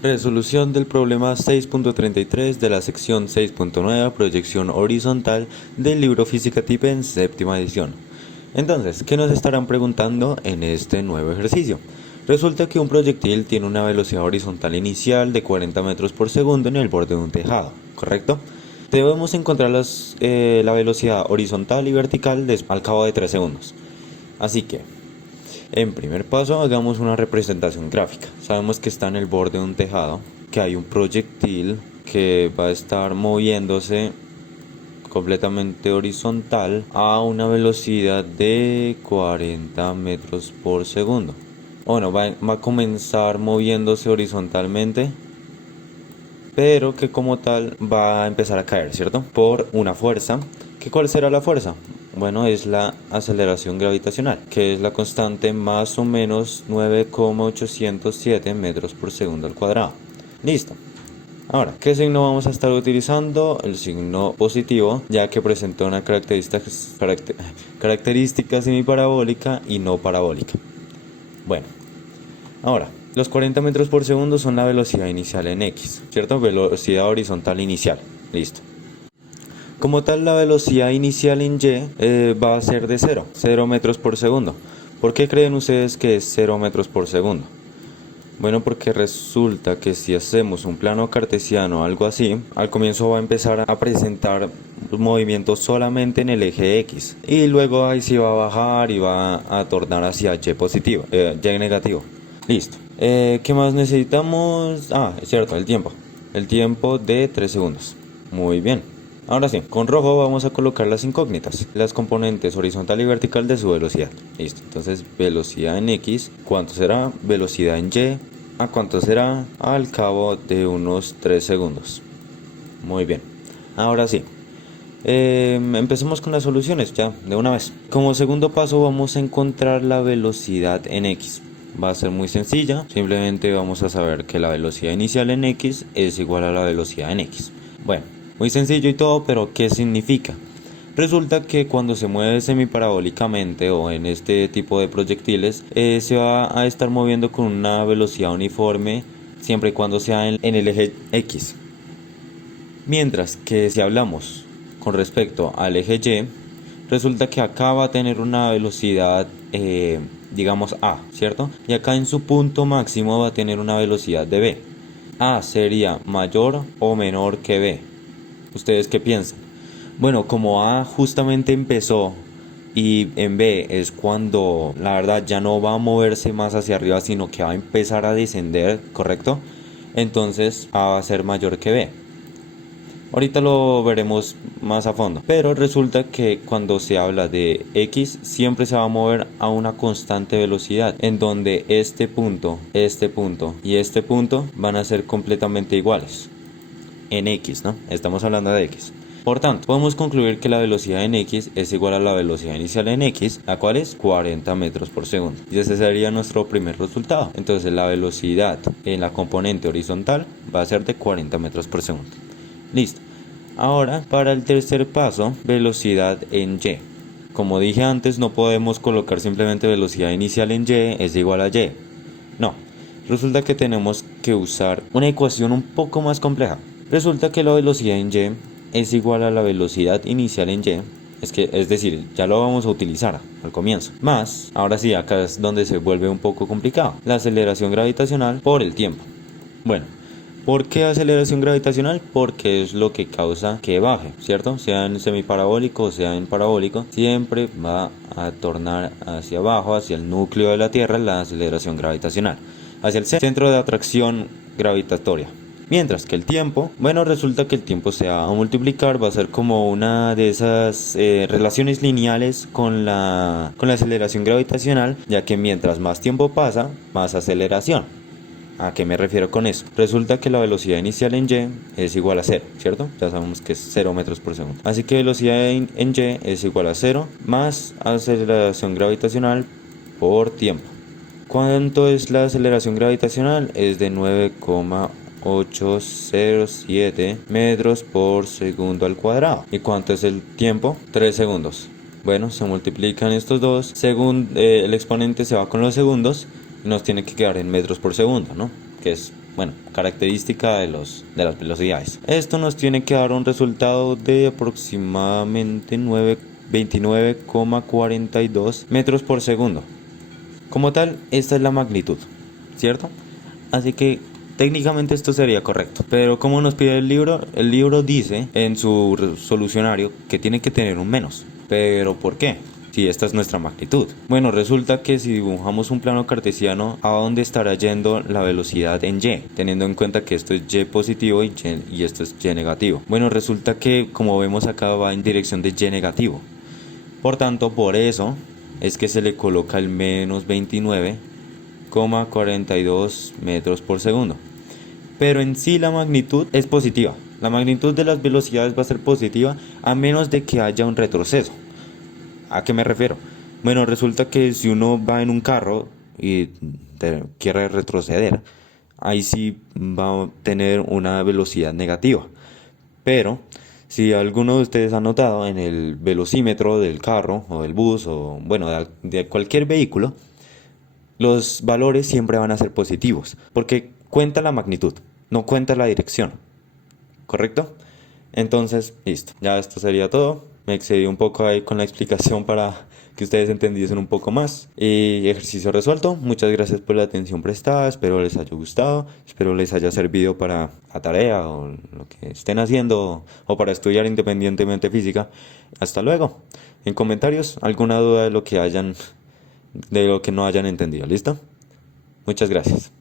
Resolución del problema 6.33 de la sección 6.9, proyección horizontal del libro Física Type en séptima edición. Entonces, ¿qué nos estarán preguntando en este nuevo ejercicio? Resulta que un proyectil tiene una velocidad horizontal inicial de 40 metros por segundo en el borde de un tejado, ¿correcto? Debemos encontrar la velocidad horizontal y vertical al cabo de 3 segundos. Así que, en primer paso, hagamos una representación gráfica. Sabemos que está en el borde de un tejado, que hay un proyectil que va a estar moviéndose completamente horizontal a una velocidad de 40 metros por segundo. Bueno, va a comenzar moviéndose horizontalmente, pero que como tal va a empezar a caer, ¿cierto? Por una fuerza. ¿Cuál será la fuerza? Bueno, es la aceleración gravitacional, que es la constante más o menos 9,807 metros por segundo al cuadrado. Listo. Ahora, ¿qué signo vamos a estar utilizando? El signo positivo, ya que presenta una característica semiparabólica y no parabólica. Bueno, ahora, los 40 metros por segundo son la velocidad inicial en X, ¿cierto? Velocidad horizontal inicial. Listo. Como tal, la velocidad inicial en Y va a ser de 0 metros por segundo. ¿Por qué creen ustedes que es 0 metros por segundo? Bueno, porque resulta que si hacemos un plano cartesiano o algo así, al comienzo va a empezar a presentar movimientos solamente en el eje X. Y luego ahí sí va a bajar y va a tornar hacia Y positivo, Y negativo. Listo. ¿Qué más necesitamos? Es cierto, el tiempo. El tiempo de 3 segundos. Muy bien. Ahora sí, con rojo vamos a colocar las incógnitas, las componentes horizontal y vertical de su velocidad. Listo, entonces velocidad en X, ¿cuánto será? Velocidad en Y, ¿a cuánto será? Al cabo de unos 3 segundos. Muy bien, ahora sí, empecemos con las soluciones ya, de una vez. Como segundo paso vamos a encontrar la velocidad en X. Va a ser muy sencilla, simplemente vamos a saber que la velocidad inicial en X es igual a la velocidad en X. Bueno, muy sencillo y todo, pero ¿qué significa? Resulta que cuando se mueve semiparabólicamente o en este tipo de proyectiles, se va a estar moviendo con una velocidad uniforme siempre y cuando sea en el eje X. Mientras que si hablamos con respecto al eje Y, resulta que acá va a tener una velocidad, digamos A, ¿cierto? Y acá en su punto máximo va a tener una velocidad de B. A sería mayor o menor que B. ¿Ustedes qué piensan? Bueno, como A justamente empezó y en B es cuando la verdad ya no va a moverse más hacia arriba, sino que va a empezar a descender, ¿correcto? Entonces A va a ser mayor que B. Ahorita lo veremos más a fondo, pero resulta que cuando se habla de X siempre se va a mover a una constante velocidad, en donde este punto y este punto van a ser completamente iguales en X, ¿no? Estamos hablando de X. Por tanto, podemos concluir que la velocidad en X es igual a la velocidad inicial en X, la cual es 40 metros por segundo. Y ese sería nuestro primer resultado. Entonces la velocidad en la componente horizontal va a ser de 40 metros por segundo. Listo. Ahora, para el tercer paso, velocidad en Y. Como dije antes, no podemos colocar simplemente velocidad inicial en Y es igual a Y. No. Resulta que tenemos que usar una ecuación un poco más compleja. Resulta que la velocidad en Y es igual a la velocidad inicial en Y. Es decir, ya lo vamos a utilizar al comienzo. Más, ahora sí, acá es donde se vuelve un poco complicado. La aceleración gravitacional por el tiempo. Bueno, ¿por qué aceleración gravitacional? Porque es lo que causa que baje, ¿cierto? Sea en semiparabólico o sea en parabólico, siempre va a tornar hacia abajo, hacia el núcleo de la Tierra, la aceleración gravitacional, hacia el centro de atracción gravitatoria. Mientras que el tiempo, bueno, resulta que el tiempo se va a multiplicar, va a ser como una de esas relaciones lineales con la aceleración gravitacional, ya que mientras más tiempo pasa, más aceleración. ¿A qué me refiero con eso? Resulta que la velocidad inicial en Y es igual a 0, ¿cierto? Ya sabemos que es 0 metros por segundo. Así que velocidad en Y es igual a 0 más aceleración gravitacional por tiempo. ¿Cuánto es la aceleración gravitacional? Es de 9,807 metros por segundo al cuadrado. ¿Y cuánto es el tiempo? 3 segundos. Bueno, se multiplican estos dos. Según el exponente se va con los segundos, nos tiene que quedar en metros por segundo, ¿no? Que es bueno, característica de las velocidades. Esto nos tiene que dar un resultado de aproximadamente 29,42 metros por segundo. Como tal, esta es la magnitud, ¿cierto? Así que técnicamente esto sería correcto. Pero como nos pide el libro dice en su solucionario que tiene que tener un menos. ¿Pero por qué? Si esta es nuestra magnitud. Bueno, resulta que si dibujamos un plano cartesiano, ¿a dónde estará yendo la velocidad en y? Teniendo en cuenta que esto es y positivo y esto es y negativo. Bueno, resulta que como vemos acá va en dirección de y negativo. Por tanto, por eso es que se le coloca el menos 29,42 metros por segundo. Pero en sí la magnitud es positiva. La magnitud de las velocidades va a ser positiva a menos de que haya un retroceso. ¿A qué me refiero? Bueno, resulta que si uno va en un carro y quiere retroceder, ahí sí va a tener una velocidad negativa. Pero si alguno de ustedes ha notado en el velocímetro del carro o del bus o bueno, de cualquier vehículo, los valores siempre van a ser positivos, porque cuenta la magnitud, no cuenta la dirección, ¿correcto? Entonces, listo, ya esto sería todo. Me excedí un poco ahí con la explicación para que ustedes entendiesen un poco más. Y ejercicio resuelto. Muchas gracias por la atención prestada. Espero les haya gustado. Espero les haya servido para la tarea o lo que estén haciendo o para estudiar independientemente física. Hasta luego. En comentarios, alguna duda de lo que no hayan entendido. ¿Listo? Muchas gracias.